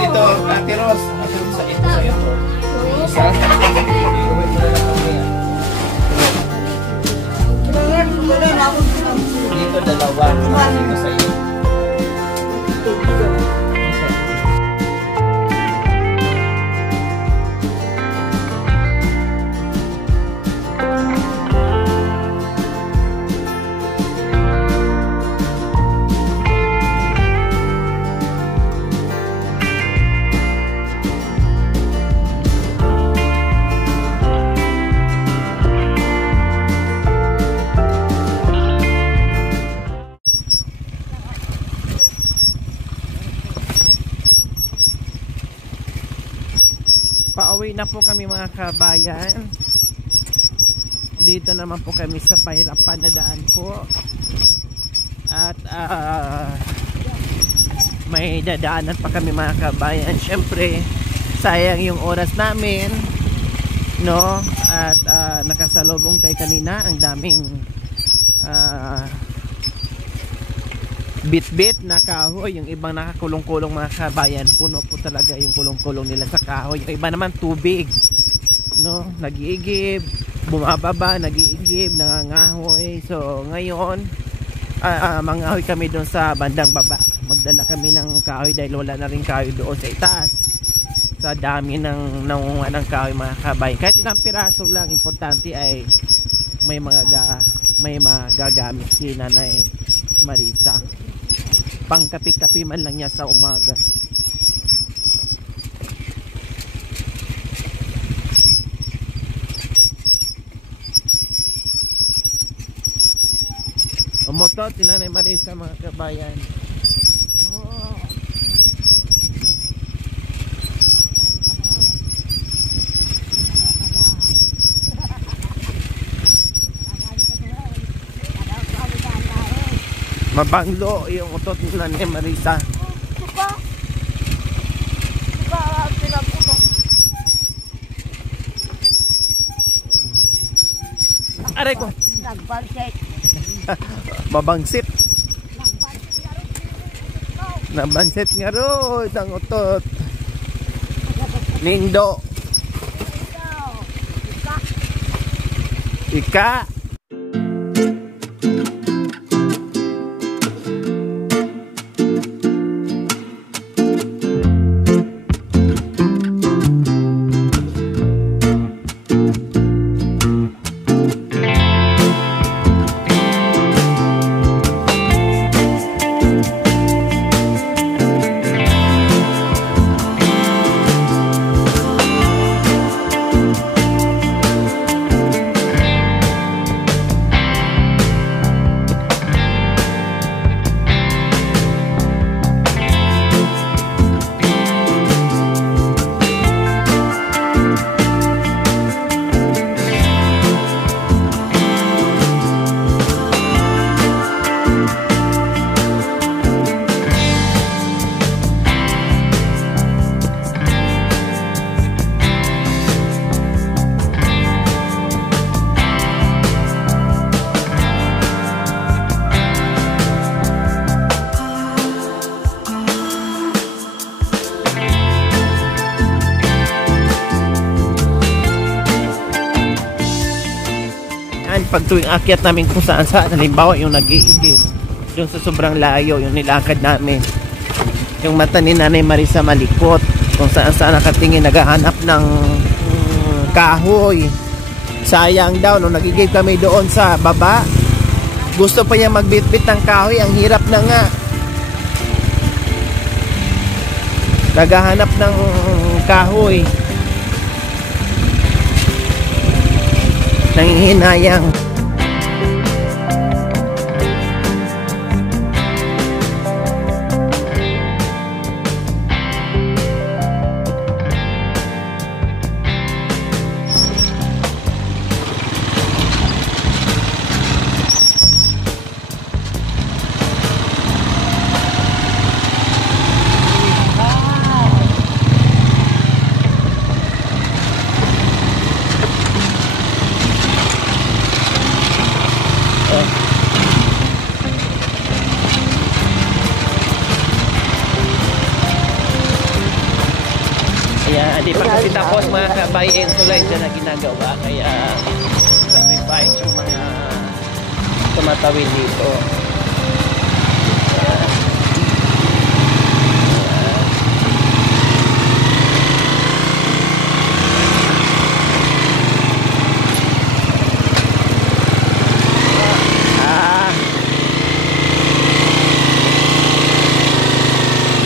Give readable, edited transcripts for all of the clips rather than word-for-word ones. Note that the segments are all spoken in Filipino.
Ito, Ate Ros. Sa ito. Isa. Gawin mo na lang kami. Dito dalawa. Dito sa iyo. Pauwi na po kami mga kabayan. Dito naman po kami sa pahirapan na daan po. At may dadaanan pa kami mga kabayan. Siyempre sayang yung oras namin, no? At nakasalubong tayo kanina. Ang daming bit-bit na kahoy. Yung ibang nakakulong-kulong mga kabayan, puno po talaga yung kulong-kulong nila sa kahoy. Yung iba naman tubig, no? Nag-iigib, bumababa, nag-iigib, nangangahoy. So ngayon mangahoy kami doon sa bandang baba. Magdala kami ng kahoy dahil wala na rin kahoy doon sa itaas. Sa dami ng nangunga ng kahoy mga kabayan. Kahit ilang piraso lang, importante ay may magagamit si Nanay Marisa. Pangkapi-kapi man lang niya sa umaga. Umotot si Nanay Marisa mga kabayan. Mabanglo yung utot ni Nanay Marisa. Aray ko. Nagbansit. Mabangsit. Nagbansit nga ro. Itang utot. Nindo. Ika. Pag tuwing akyat namin kung saan halimbawa yung nag-iigib yung sa sobrang layo, yung nilakad namin, yung mata ni Nanay Marisa malikot kung saan nakatingin, naghahanap ng kahoy. Sayang daw nung nag-iigib kami doon sa baba, gusto pa niya magbitbit ng kahoy, ang hirap na nga, naghahanap ng kahoy, nanghihinayang. Kaya di pa kasi tapos mga kabayan tulay dyan na ginagawa. Kaya sacrifice yung mga tumatawid dito.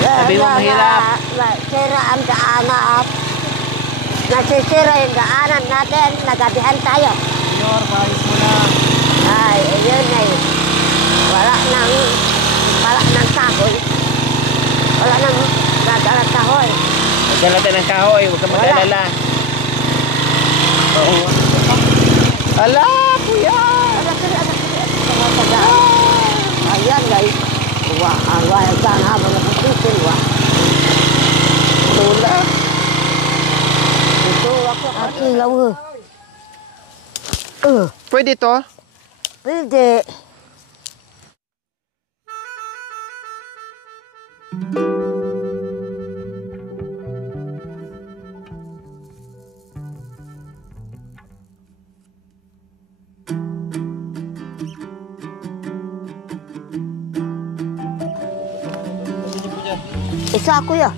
Sabi mo mahirap. Sira ang daanan. Nasisira yung daanan natin. Nagabihan tayo. Senyor, paayos mo na. Ay, yun ay. Wala nang kahoy. Wala nang nadalang kahoy. Magdala tayo ng kahoy, huwag kang mag-alala. Oo. Ala, kuya! Ayan, guys. Wala saan habang nakasisil, wa. Tula. Ito, ako. Ilaw, Pwede to? Pwede. Isa ako ya.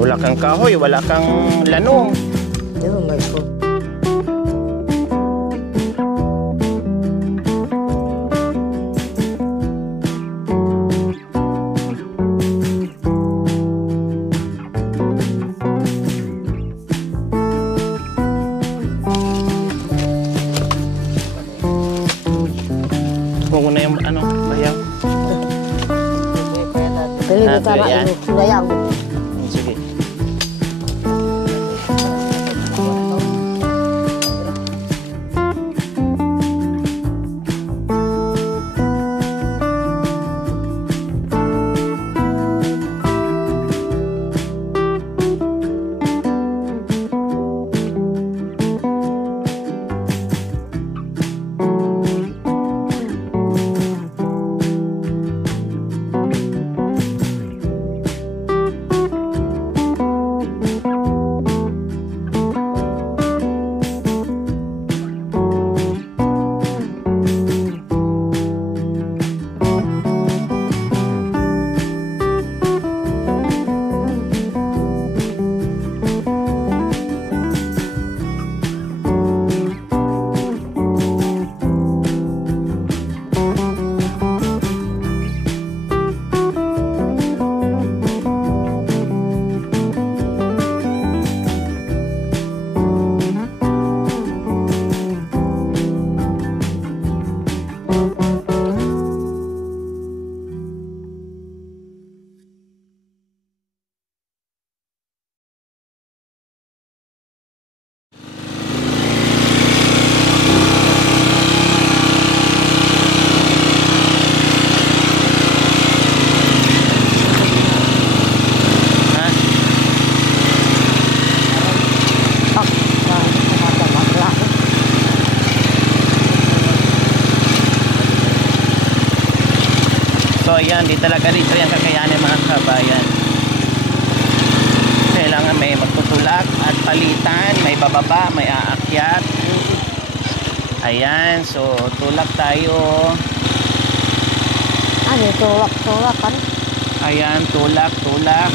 Wala kang kahoy, wala kang lanong. Oh my God. Huwag mo na yung ano, bayaw. Pwede Ah, ka yan. na sinayang. Sige. So ayan, di talaga dito yung kakayanin mga kabayan. Kailangan may magtutulak at palitan, may bababa, may aakyat. Ayan, so tulak tayo. Ano, tulak kan? Ayan, tulak. Tulak.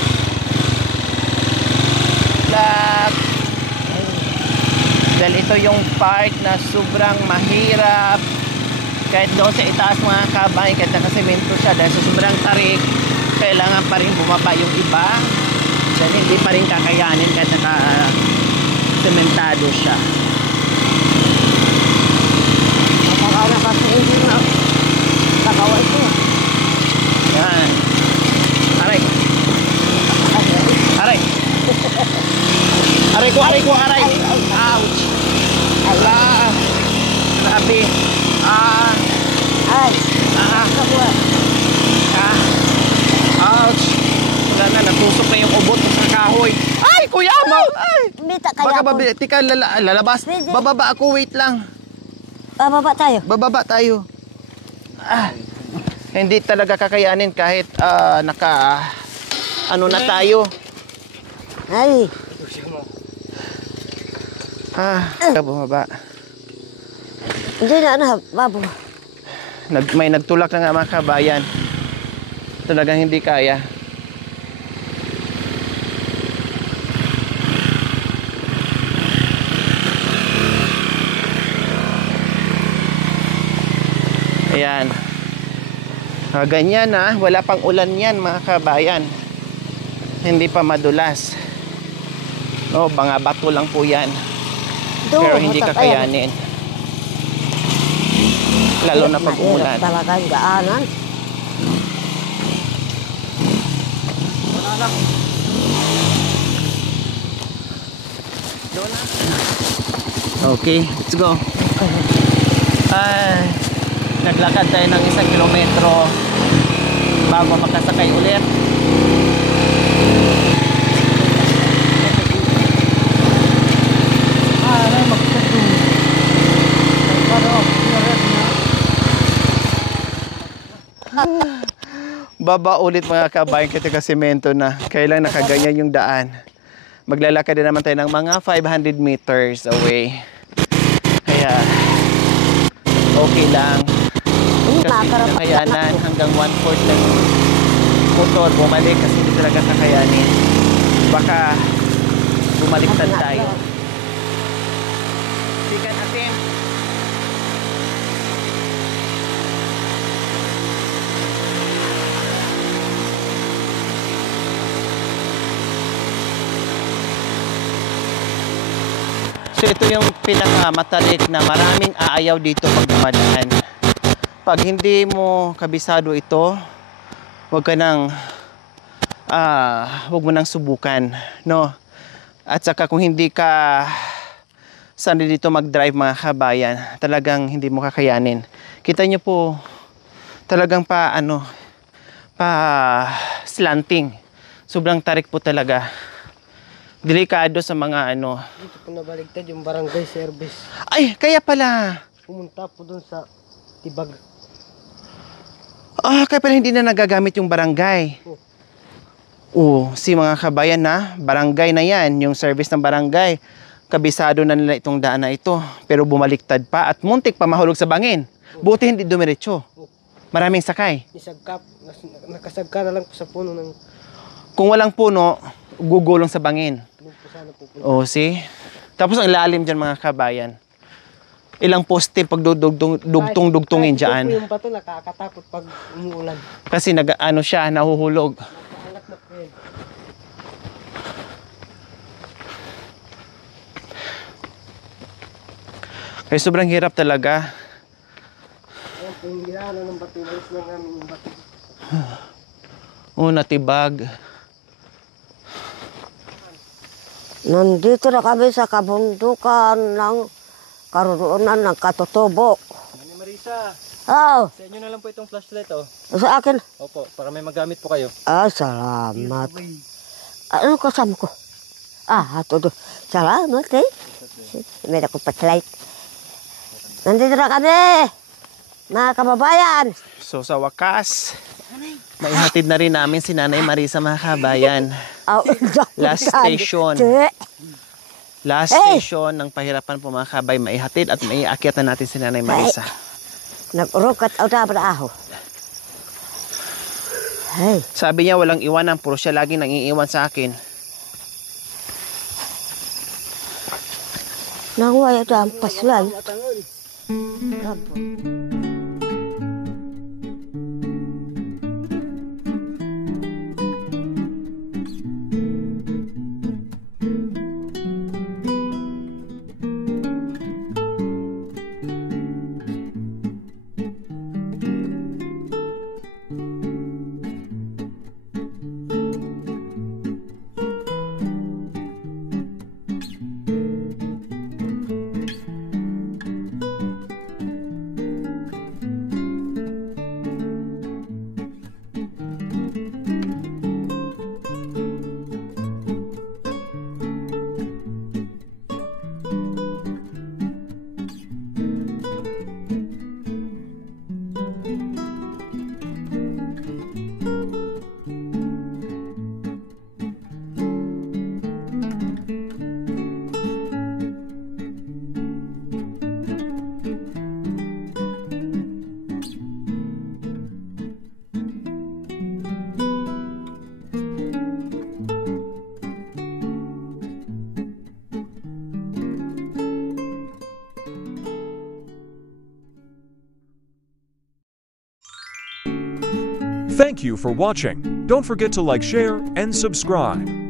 Dahil ito yung part na sobrang mahirap. Kahit doon sa itaas mga kabay, kahit nakasemento siya, dahil sa sobrang tarik, kailangan pa rin bumaba yung iba. Dahil hindi pa rin kakayanin kahit nakasementado siya. Napakala kasi hindi na nagawa ito. Yan. Aray. Aray. Aray ko. Ouch. Ala. Grabe. Ouch. Wala na, natusok na yung ubot sa kahoy. Ay, kuya mo. Ay. Mita kaya Baka tika lalabas. Bababa ako, wait lang. Bababa tayo. Hindi talaga kakayanin kahit ano na tayo. Ay. Bumaba. Hindi na, babo. May nagtulak na nga mga kabayan. Talagang hindi kaya. Ayan. Ganyan na, wala pang ulan yan mga kabayan. Hindi pa madulas. No, mga bato lang po yan. Pero hindi kakayanin. Lalo na pag umulan. Talagang gaanan. Okay, let's go. Naglakad tayo ng 1 kilometro bago makasakay ulit. Baba ulit mga kabayan kasi semento na. Kailan nakaganyan yung daan. Maglalakad din naman tayo ng mga 500 meters away. Kaya okay lang. Kasi kakayanan hanggang 1/4 ng motor bumalik kasi hindi talaga kakayanin. Baka bumaliktad tayo. Sikat natin. So ito yung pinakamatalik na maraming aayaw dito pag dumadaan. Pag hindi mo kabisado ito, huwag mo nang subukan, no? At saka kung hindi ka sanay dito mag-drive mga kabayan, talagang hindi mo kakayanin. Kita nyo po, talagang pa slanting. Sobrang tarik po talaga. Delikado sa mga Dito po nabaligtad yung barangay service. Ay, kaya pala. Pumunta po dun sa Tibag. Kaya pala hindi na nagagamit yung barangay. Si mga kabayan na, barangay na yan, yung service ng barangay. Kabisado na nila itong daan na ito. Pero bumaliktad pa at muntik pa mahulog sa bangin. Buti hindi dumiretso. Maraming sakay. Nakasagka na lang po sa puno ng... Kung walang puno, gugulong sa bangin. See? Tapos ang lalim dyan mga kabayan. Ilang poste pag dugtong-dugtungin dyan. Yung bato nakakatakot pag umuulan. Kasi siya, nahuhulog. Kaya sobrang hirap talaga. Yung ginano ng bato, malis lang namin yung bato. Natibag. Nandito na kami sa kabundukan ng karoonan ng Katutubo. Nani Marisa, Oh, sa inyo na lang po itong flashlight, oh. sa akin. Opo, para may magamit po kayo. Salamat. Ano kasama ko? Ito do. Salamat eh. Meron ko flashlight. Nandito na kami, mga kababayan. So sa wakas, maihatid na rin namin si Nanay Marisa mga kabayan. Last station. Last Hey! station ng pahirapan po mga kabay, maihatid at maiakyat na natin si Nanay Marisa. Nag-urukat o dapat aho. Hey, Sabi niya walang iwanan, puro siya lagi nang iiwan sa akin. nahuwa ito ang paslan. Rabo. Thank you for watching. Don't forget to like, share, and subscribe.